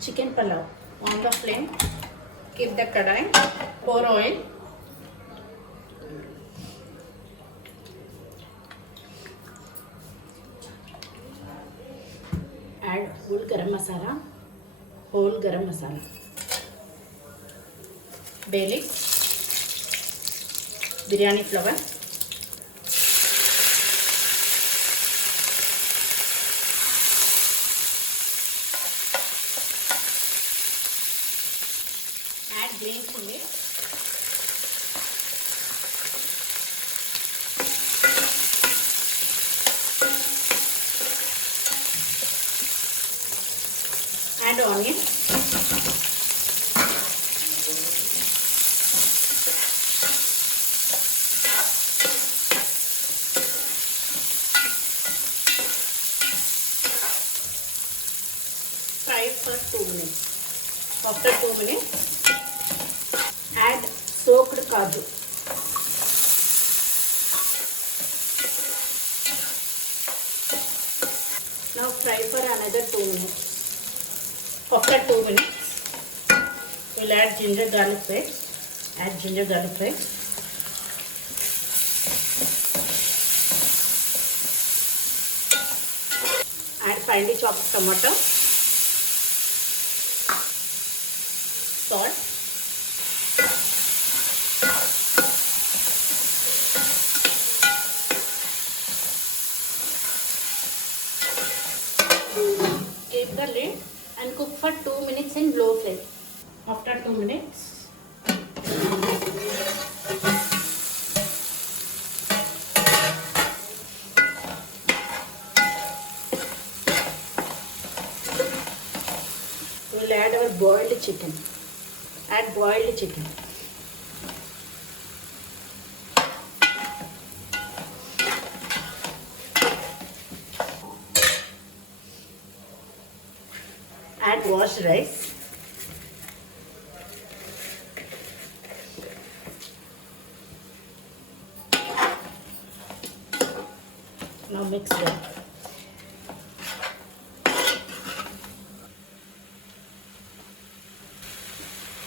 chicken pulao. On the flame, keep the kadai, pour oil, add whole garam masala, bay leaf, biryani flour, add green chili, add onion, fry for 2 minutes. After 2 minutes, add soaked kaju. Now fry for another 2 minutes. After 2 minutes, we'll add ginger garlic paste. Add ginger garlic paste. Add finely chopped tomato. Salt. Keep the lid and cook for 2 minutes in low flame. After 2 minutes, we'll add our boiled chicken. Add boiled chicken. Add washed rice. Now mix them.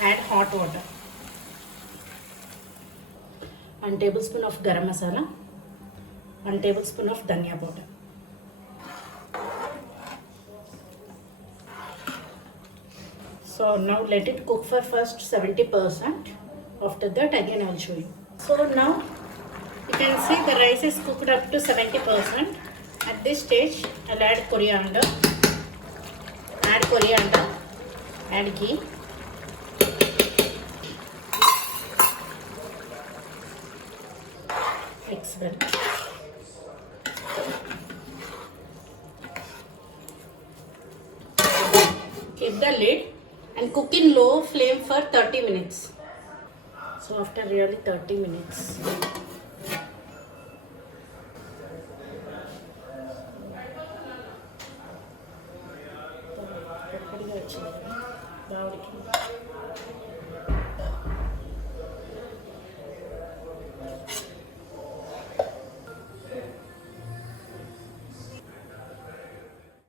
Add hot water. 1 tablespoon of garam masala. 1 tablespoon of dhania powder. So now let it cook for first 70%. After that again I will show you. So now you can see the rice is cooked up to 70%. At this stage I'll add coriander. Add ghee. Mix well. Keep the lid and cook in low flame for 30 minutes. So after really 30 minutes,